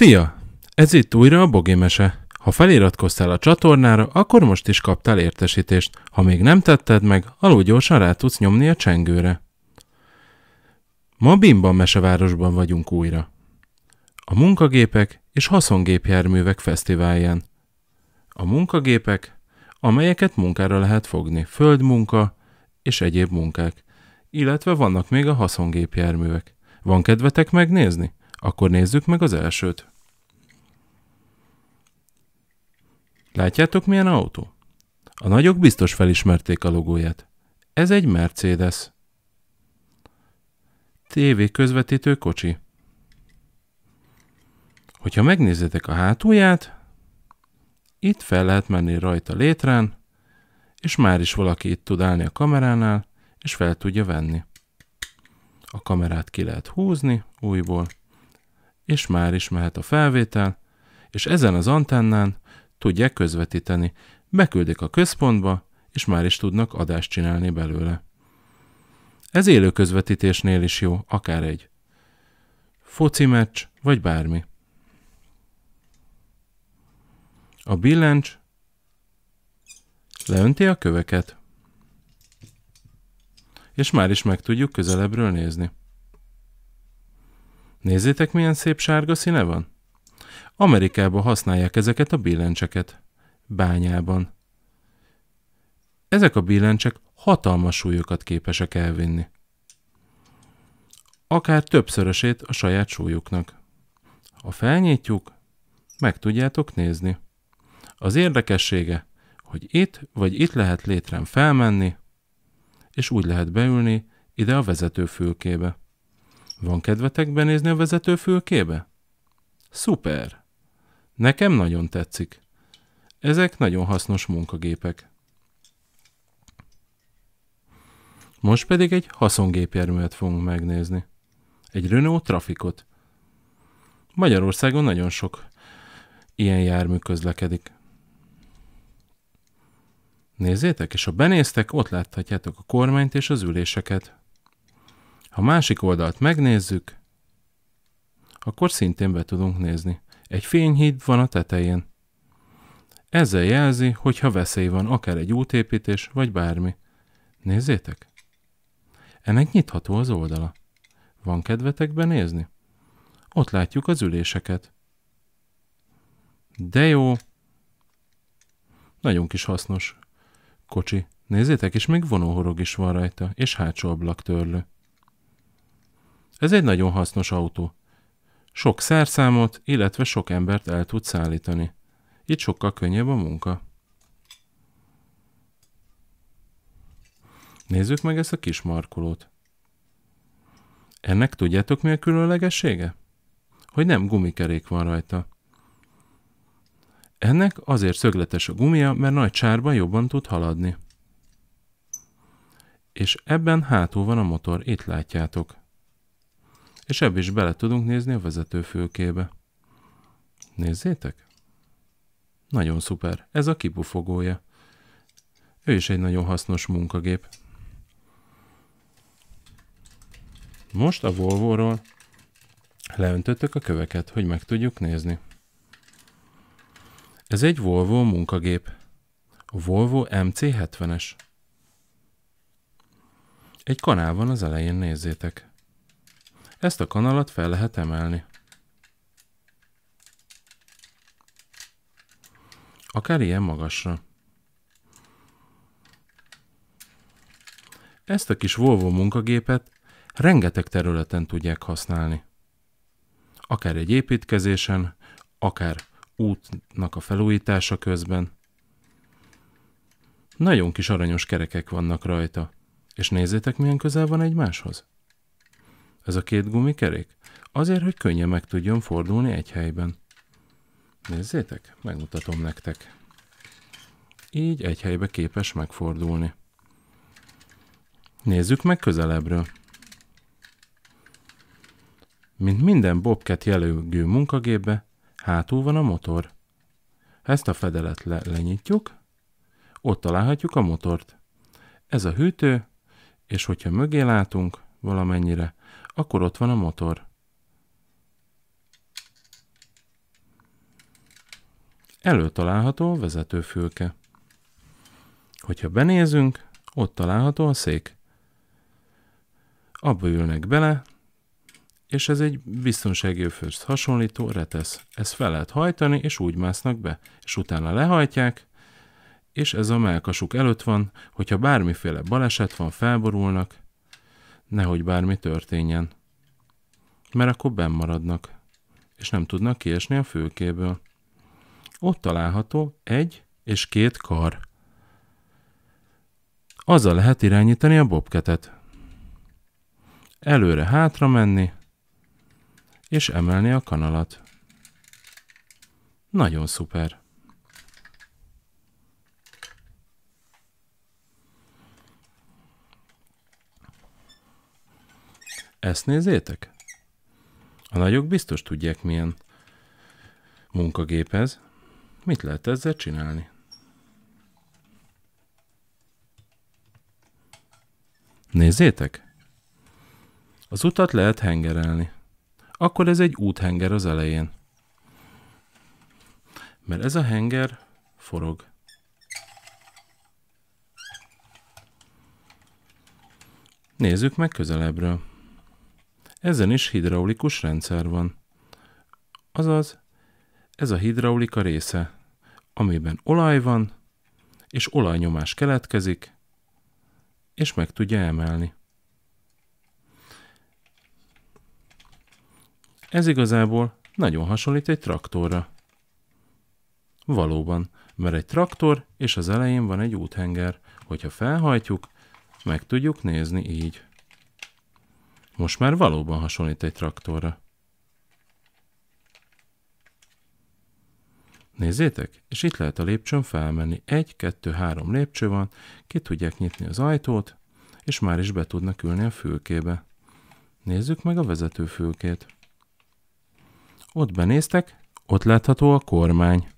Szia! Ez itt újra a Bogi Mese. Ha feliratkoztál a csatornára, akkor most is kaptál értesítést. Ha még nem tetted meg, alul gyorsan rá tudsz nyomni a csengőre. Ma Bimban Mesevárosban vagyunk újra. A munkagépek és haszongépjárművek fesztiválján. A munkagépek, amelyeket munkára lehet fogni, földmunka és egyéb munkák, illetve vannak még a haszongépjárművek. Van kedvetek megnézni? Akkor nézzük meg az elsőt. Látjátok, milyen autó? A nagyok biztos felismerték a logóját. Ez egy Mercedes. TV közvetítő kocsi. Hogyha megnézitek a hátulját, itt fel lehet menni rajta létrán, és már is valaki itt tud állni a kameránál, és fel tudja venni. A kamerát ki lehet húzni újból, és már is mehet a felvétel, és ezen az antennán tudják közvetíteni. Beküldik a központba, és már is tudnak adást csinálni belőle. Ez élő közvetítésnél is jó, akár egy foci meccs, vagy bármi. A billencs leönti a köveket, és már is meg tudjuk közelebbről nézni. Nézzétek, milyen szép sárga színe van? Amerikában használják ezeket a billencseket. Bányában. Ezek a billencsek hatalmas súlyokat képesek elvinni. Akár többszörösét a saját súlyuknak. Ha felnyitjuk, meg tudjátok nézni. Az érdekessége, hogy itt vagy itt lehet létrán felmenni, és úgy lehet beülni ide a vezetőfülkébe. Van kedvetek benézni a vezetőfülkébe? Szuper! Nekem nagyon tetszik. Ezek nagyon hasznos munkagépek. Most pedig egy haszongépjárművet fogunk megnézni. Egy Renault Traficot. Magyarországon nagyon sok ilyen jármű közlekedik. Nézzétek, és ha benéztek, ott láthatjátok a kormányt és az üléseket. Ha másik oldalt megnézzük, akkor szintén be tudunk nézni. Egy fényhíd van a tetején. Ezzel jelzi, hogyha veszély van, akár egy útépítés, vagy bármi. Nézzétek! Ennek nyitható az oldala. Van kedvetek benézni? Ott látjuk az üléseket. De jó! Nagyon kis hasznos kocsi. Nézzétek, és még vonóhorog is van rajta, és hátsó ablaktörlő. Ez egy nagyon hasznos autó. Sok szerszámot, illetve sok embert el tud szállítani. Itt sokkal könnyebb a munka. Nézzük meg ezt a kis markolót. Ennek tudjátok, mi a különlegessége? Hogy nem gumikerék van rajta. Ennek azért szögletes a gumia, mert nagy sárban jobban tud haladni. És ebben hátul van a motor, itt látjátok. És ebbe is bele tudunk nézni a vezetőfülkébe. Nézzétek! Nagyon szuper. Ez a kibufogója. Ő is egy nagyon hasznos munkagép. Most a Volvo-ról leöntöttük a köveket, hogy meg tudjuk nézni. Ez egy Volvo munkagép. A Volvo MC70-es. Egy kanál van az elején, nézzétek. Ezt a kanalat fel lehet emelni. Akár ilyen magasra. Ezt a kis Volvo munkagépet rengeteg területen tudják használni. Akár egy építkezésen, akár útnak a felújítása közben. Nagyon kis aranyos kerekek vannak rajta. És nézzétek, milyen közel van egymáshoz. Ez a két gumikerék? Azért, hogy könnyen meg tudjon fordulni egy helyben. Nézzétek, megmutatom nektek. Így egy helybe képes megfordulni. Nézzük meg közelebbről. Mint minden Bobcat jellegű munkagépbe, hátul van a motor. Ha ezt a fedelet lenyitjuk, ott találhatjuk a motort. Ez a hűtő, és hogyha mögé látunk valamennyire, akkor ott van a motor. Elől található a vezetőfülke. Hogyha benézünk, ott található a szék. Abba ülnek bele, és ez egy biztonsági öfőhöz hasonlító retesz. Ezt fel lehet hajtani, és úgy másznak be. És utána lehajtják, és ez a mellkasuk előtt van, hogyha bármiféle baleset van, felborulnak, nehogy bármi történjen. Mert akkor benn maradnak, és nem tudnak kiesni a fülkéből. Ott található 1 és 2 kar. Azzal lehet irányítani a bobketet. Előre-hátra menni, és emelni a kanalat. Nagyon szuper. Ezt nézzétek? A nagyok biztos tudják, milyen munkagép ez. Mit lehet ezzel csinálni? Nézzétek! Az utat lehet hengerelni. Akkor ez egy úthenger az elején. Mert ez a henger forog. Nézzük meg közelebbről. Ezen is hidraulikus rendszer van. Azaz, ez a hidraulika része, amiben olaj van, és olajnyomás keletkezik, és meg tudja emelni. Ez igazából nagyon hasonlít egy traktorra. Valóban, mert egy traktor, és az elején van egy úthenger. Hogyha felhajtjuk, meg tudjuk nézni így. Most már valóban hasonlít egy traktorra. Nézzétek, és itt lehet a lépcsőn felmenni. 1, 2, 3 lépcső van, ki tudják nyitni az ajtót, és már is be tudnak ülni a fülkébe. Nézzük meg a vezetőfülkét. Ott benéztek, ott látható a kormány.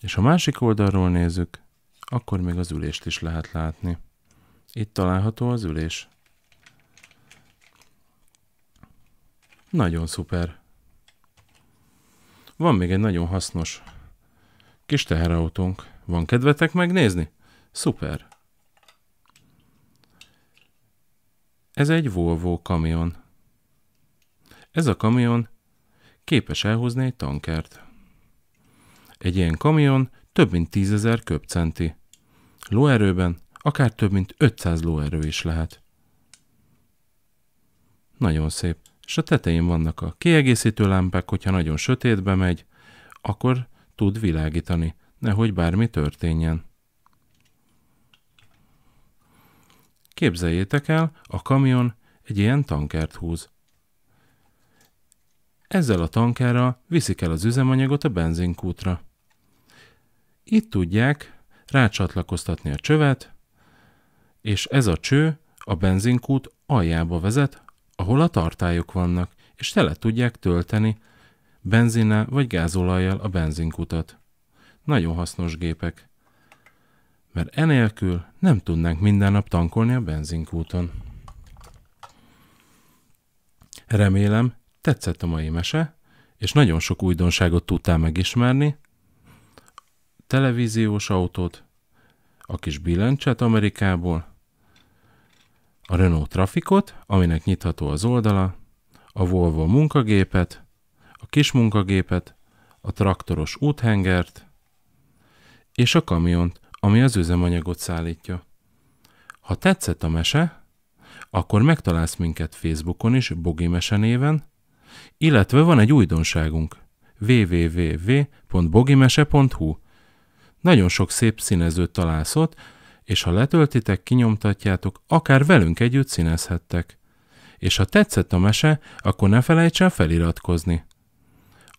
És a másik oldalról nézzük, akkor még az ülést is lehet látni. Itt található az ülés. Nagyon szuper. Van még egy nagyon hasznos kis teherautónk. Van kedvetek megnézni? Szuper. Ez egy Volvo kamion. Ez a kamion képes elhúzni egy tankert. Egy ilyen kamion több mint 10 000 köbcenti. Lóerőben akár több mint 500 lóerő is lehet. Nagyon szép. És a tetején vannak a kiegészítő lámpák, hogyha nagyon sötétbe megy, akkor tud világítani, nehogy bármi történjen. Képzeljétek el, a kamion egy ilyen tankert húz. Ezzel a tankerrel viszik el az üzemanyagot a benzinkútra. Itt tudják rácsatlakoztatni a csövet, és ez a cső a benzinkút aljába vezet, ahol a tartályok vannak, és tele tudják tölteni benzinnel vagy gázolajjal a benzinkutat. Nagyon hasznos gépek, mert enélkül nem tudnánk minden nap tankolni a benzinkúton. Remélem, tetszett a mai mese, és nagyon sok újdonságot tudtál megismerni. Televíziós autót, a kis billentyűt Amerikából, a Renault Traficot, aminek nyitható az oldala, a Volvo munkagépet, a kis munkagépet, a traktoros úthengert, és a kamiont, ami az üzemanyagot szállítja. Ha tetszett a mese, akkor megtalálsz minket Facebookon is Bogi Mese néven, illetve van egy újdonságunk, www.bogimese.hu. Nagyon sok szép színezőt találsz ott, és ha letöltitek, kinyomtatjátok, akár velünk együtt színezhettek. És ha tetszett a mese, akkor ne felejts el feliratkozni.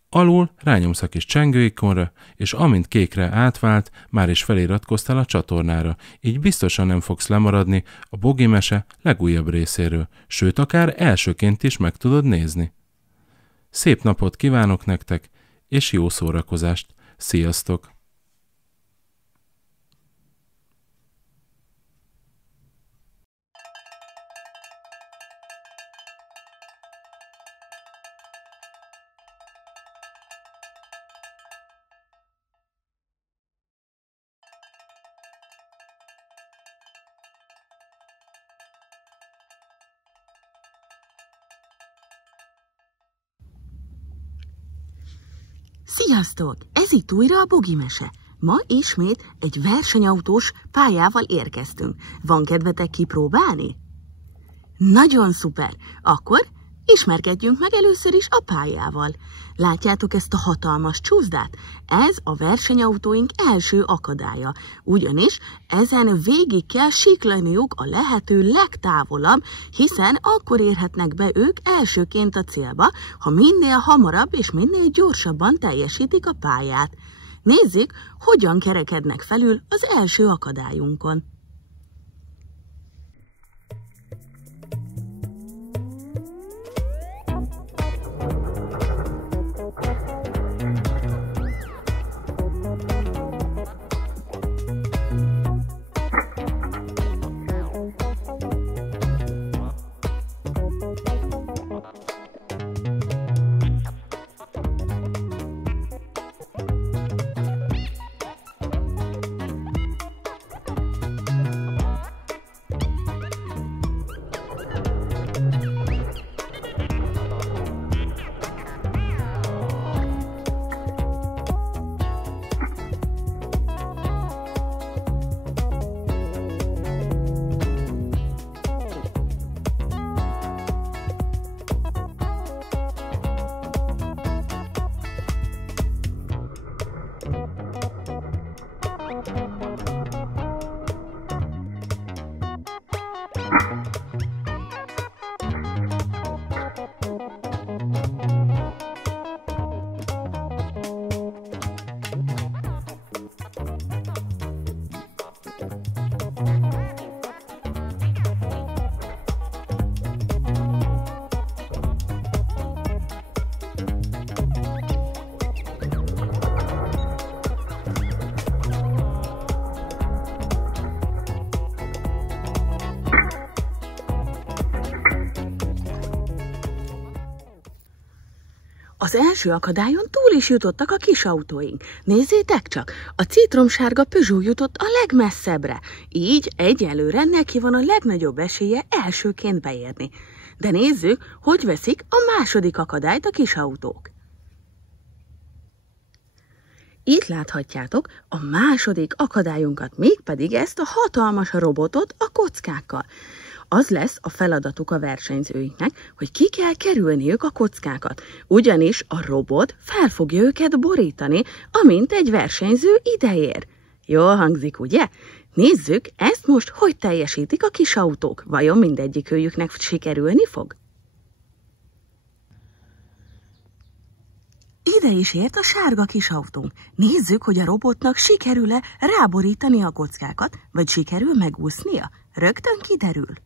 Alul rányomsz a kis csengőikonra, és amint kékre átvált, már is feliratkoztál a csatornára, így biztosan nem fogsz lemaradni a Bogi Mese legújabb részéről, sőt akár elsőként is meg tudod nézni. Szép napot kívánok nektek, és jó szórakozást! Sziasztok! Sziasztok! Ez itt újra a Bogi Mese. Ma ismét egy versenyautós pályával érkeztünk. Van kedvetek kipróbálni? Nagyon szuper! Akkor ismerkedjünk meg először is a pályával. Látjátok ezt a hatalmas csúszdát? Ez a versenyautóink első akadálya, ugyanis ezen végig kell siklaniuk a lehető legtávolabb, hiszen akkor érhetnek be ők elsőként a célba, ha minél hamarabb és minél gyorsabban teljesítik a pályát. Nézzük, hogyan kerekednek felül az első akadályunkon. Az első akadályon túl is jutottak a kis autóink. Nézzétek csak, a citromsárga Peugeot jutott a legmesszebbre. Így egyelőre neki van a legnagyobb esélye elsőként beérni. De nézzük, hogy veszik a második akadályt a kis autók. Itt láthatjátok a második akadályunkat, mégpedig ezt a hatalmas robotot a kockákkal. Az lesz a feladatuk a versenyzőinknek, hogy ki kell kerülniük a kockákat, ugyanis a robot fel fogja őket borítani, amint egy versenyző ideér. Jól hangzik, ugye? Nézzük, ezt most hogy teljesítik a kis autók. Vajon mindegyikőjüknek sikerülni fog? Ide is ért a sárga kis autónk. Nézzük, hogy a robotnak sikerül-e ráborítani a kockákat, vagy sikerül megúsznia. Rögtön kiderül.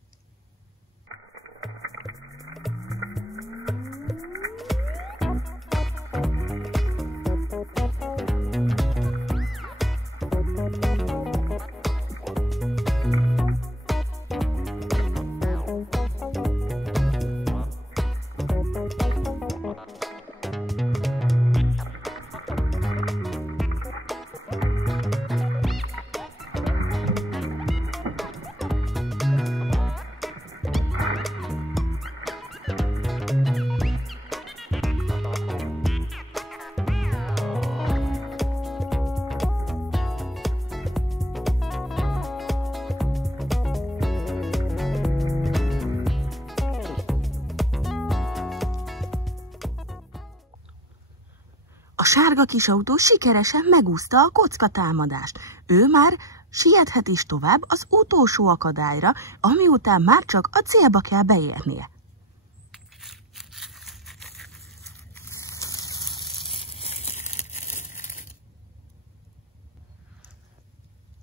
A sárga kis autó sikeresen megúszta a kockatámadást. Ő már siethet is tovább az utolsó akadályra, ami után már csak a célba kell beérnie.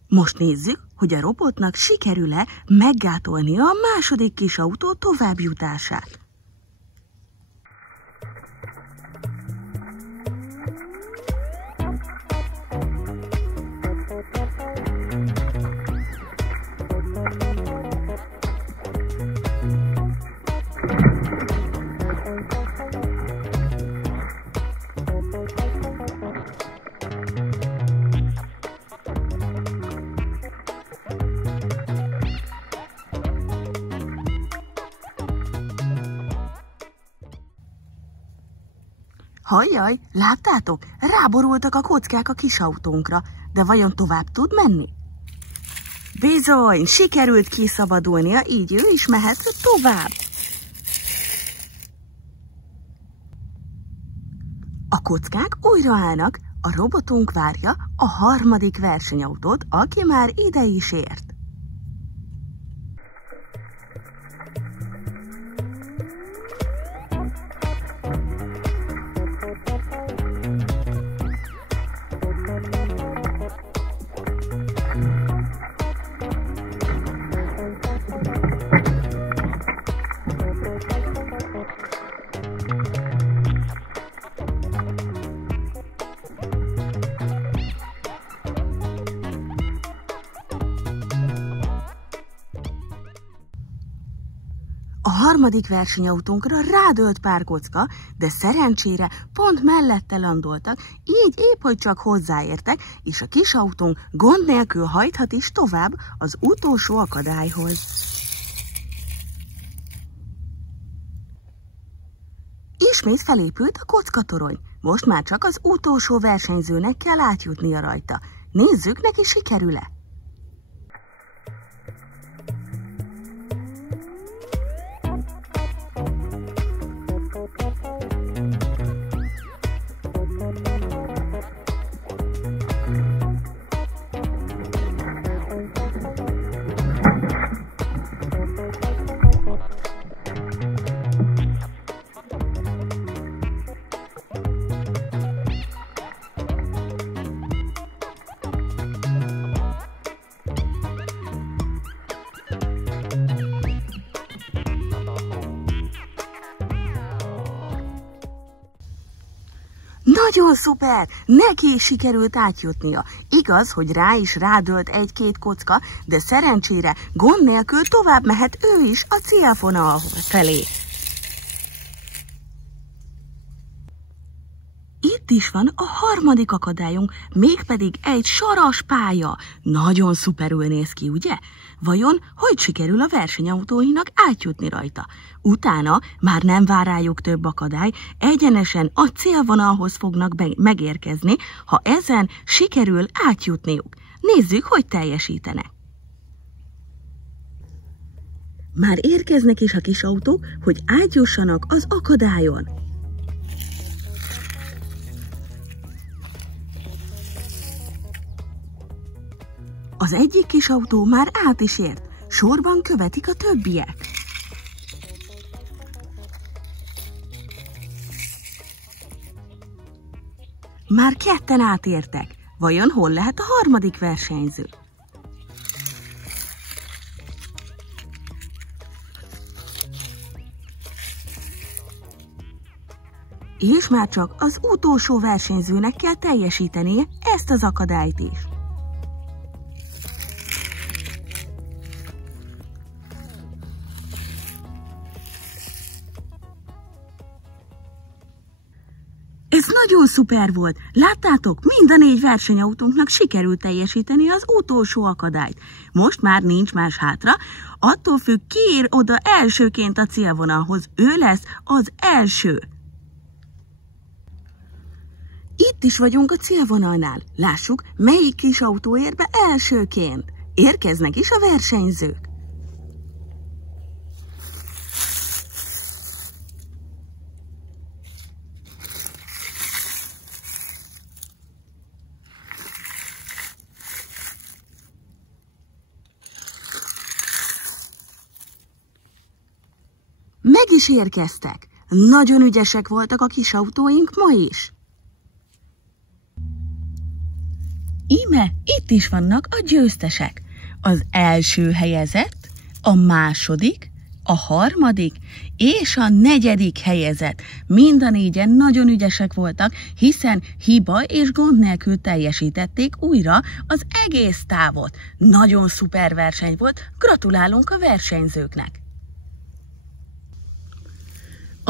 Most nézzük, hogy a robotnak sikerül-e meggátolnia a második kis autó továbbjutását. Hajjaj, láttátok? Ráborultak a kockák a kis autónkra, de vajon tovább tud menni? Bizony, sikerült kiszabadulnia, így ő is mehet tovább. A kockák újra állnak, a robotunk várja a harmadik versenyautót, aki már ide is ért. A harmadik versenyautónkra rádölt pár kocka, de szerencsére pont mellette landoltak, így épp hogy csak hozzáértek, és a kis autónk gond nélkül hajthat is tovább az utolsó akadályhoz. Ismét felépült a kockatorony. Most már csak az utolsó versenyzőnek kell átjutnia rajta. Nézzük, neki sikerül-e? Nagyon szuper! Neki is sikerült átjutnia. Igaz, hogy rá is rádölt egy-két kocka, de szerencsére gond nélkül tovább mehet ő is a célvonal felé. Itt is van a harmadik akadályunk, mégpedig egy saras pálya. Nagyon szuperül néz ki, ugye? Vajon hogy sikerül a versenyautóinak átjutni rajta? Utána már nem vár rájuk több akadály, egyenesen a célvonalhoz fognak megérkezni, ha ezen sikerül átjutniuk. Nézzük, hogy teljesítenek. Már érkeznek is a kis autók, hogy átjussanak az akadályon. Az egyik kis autó már át is ért, sorban követik a többiek. Már ketten átértek. Vajon hol lehet a harmadik versenyző? És már csak az utolsó versenyzőnek kell teljesítenie ezt az akadályt is. Ez nagyon szuper volt! Láttátok, mind a 4 versenyautónknak sikerült teljesíteni az utolsó akadályt. Most már nincs más hátra, attól függ, ki ér oda elsőként a célvonalhoz. Ő lesz az első. Itt is vagyunk a célvonalnál. Lássuk, melyik kis autó ér be elsőként. Érkeznek is a versenyzők. Meg is érkeztek. Nagyon ügyesek voltak a kis autóink ma is. Íme, itt is vannak a győztesek. Az első helyezett, a második, a harmadik és a 4. helyezett. Mind a 4-en nagyon ügyesek voltak, hiszen hiba és gond nélkül teljesítették újra az egész távot. Nagyon szuper verseny volt, gratulálunk a versenyzőknek!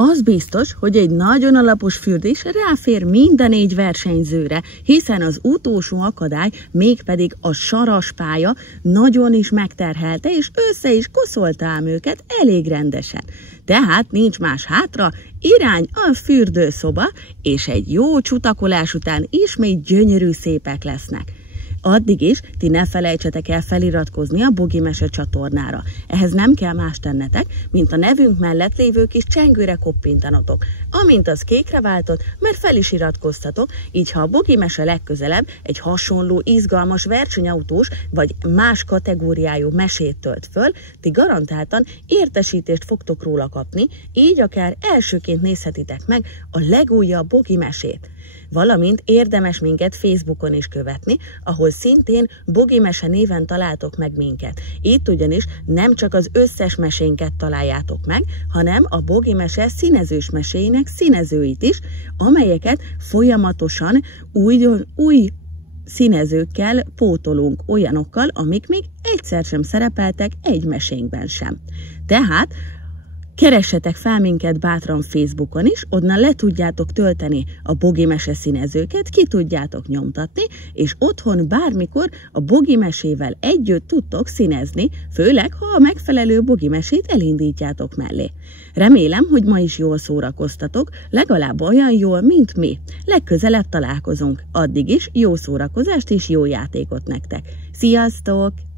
Az biztos, hogy egy nagyon alapos fürdés ráfér mind a 4 versenyzőre, hiszen az utolsó akadály, mégpedig a saraspálya nagyon is megterhelte, és össze is koszolta ám őket elég rendesen. Tehát nincs más hátra, irány a fürdőszoba, és egy jó csutakolás után ismét gyönyörű szépek lesznek. Addig is ti ne felejtsetek el feliratkozni a Bogi Mese csatornára. Ehhez nem kell más tennetek, mint a nevünk mellett lévő kis csengőre koppintanotok. Amint az kékre váltott, mert fel is iratkoztatok, így ha a Bogi Mese legközelebb egy hasonló izgalmas versenyautós vagy más kategóriájú mesét tölt föl, ti garantáltan értesítést fogtok róla kapni, így akár elsőként nézhetitek meg a legújabb Bogi Mesét. Valamint érdemes minket Facebookon is követni, ahol szintén Bogi Mese néven találtok meg minket. Itt ugyanis nem csak az összes mesénket találjátok meg, hanem a Bogi Mese színezős meséinek színezőit is, amelyeket folyamatosan új színezőkkel pótolunk, olyanokkal, amik még egyszer sem szerepeltek egy mesénkben sem. Tehát keressetek fel minket bátran Facebookon is, onnan le tudjátok tölteni a Bogi Mese színezőket, ki tudjátok nyomtatni, és otthon bármikor a Bogi Mesével együtt tudtok színezni, főleg, ha a megfelelő Bogi Mesét elindítjátok mellé. Remélem, hogy ma is jól szórakoztatok, legalább olyan jól, mint mi. Legközelebb találkozunk. Addig is jó szórakozást és jó játékot nektek. Sziasztok!